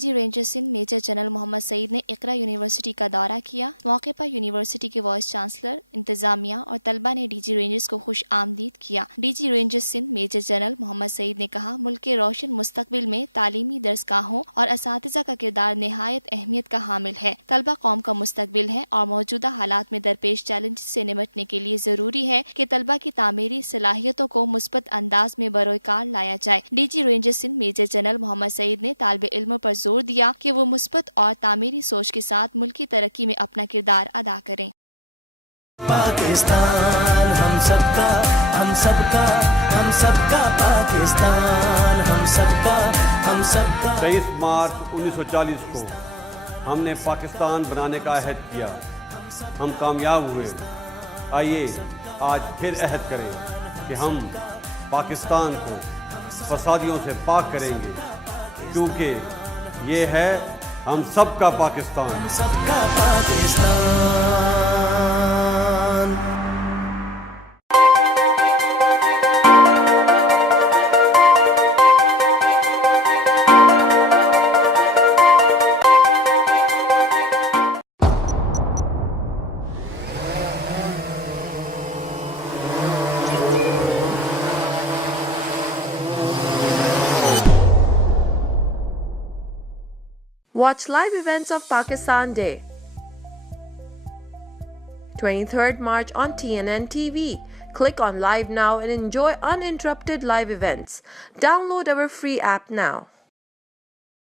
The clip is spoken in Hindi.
DG ranger Sindh major general Mohammad Saeed ने इकरा यूनिवर्सिटी का दौरा किया। मौके पर यूनिवर्सिटी के वाइस चांसलर, इंतजामिया और तलबा ने डीजी रेंजर्स को खुश आमदीद किया। DG ranger Sindh major general Mohammad Saeed ने कहा, मुल्क के रोशन मुस्तकबिल में तालीमी दरसगाहों और असातिज़ा का किरदार निहायत अहमियत का हामिल है। तलबा कौम का मुस्तकबिल है और मौजूदा हालात में दरपेश चैलेंज से निपटने के लिए जरूरी है कि तलबा की तामीरी सलाहियतों को मुस्बत अंदाज में बरोकार लाया जाए। DG ranger Sindh major general Mohammad Saeed ने तालिब इल्मों पर जोर दिया कि वो मुस्बत और तामीरी सोच के साथ मुल्की तरक्की में अपना किरदार अदा करें। पाकिस्तान हम सबका, हम सबका, हम सबका पाकिस्तान हम सबका, हम सबका। 23 मार्च 1940 को हमने पाकिस्तान बनाने का अहद किया। हम कामयाब हुए। आइए आज फिर अहद करें कि हम पाकिस्तान को फसादियों से पाक करेंगे, क्योंकि ये है हम सबका पाकिस्तान। हम सबका Pakistan. Watch live events of Pakistan Day. 23rd March on TNN TV. Click on Live now and enjoy uninterrupted live events. Download our free app now.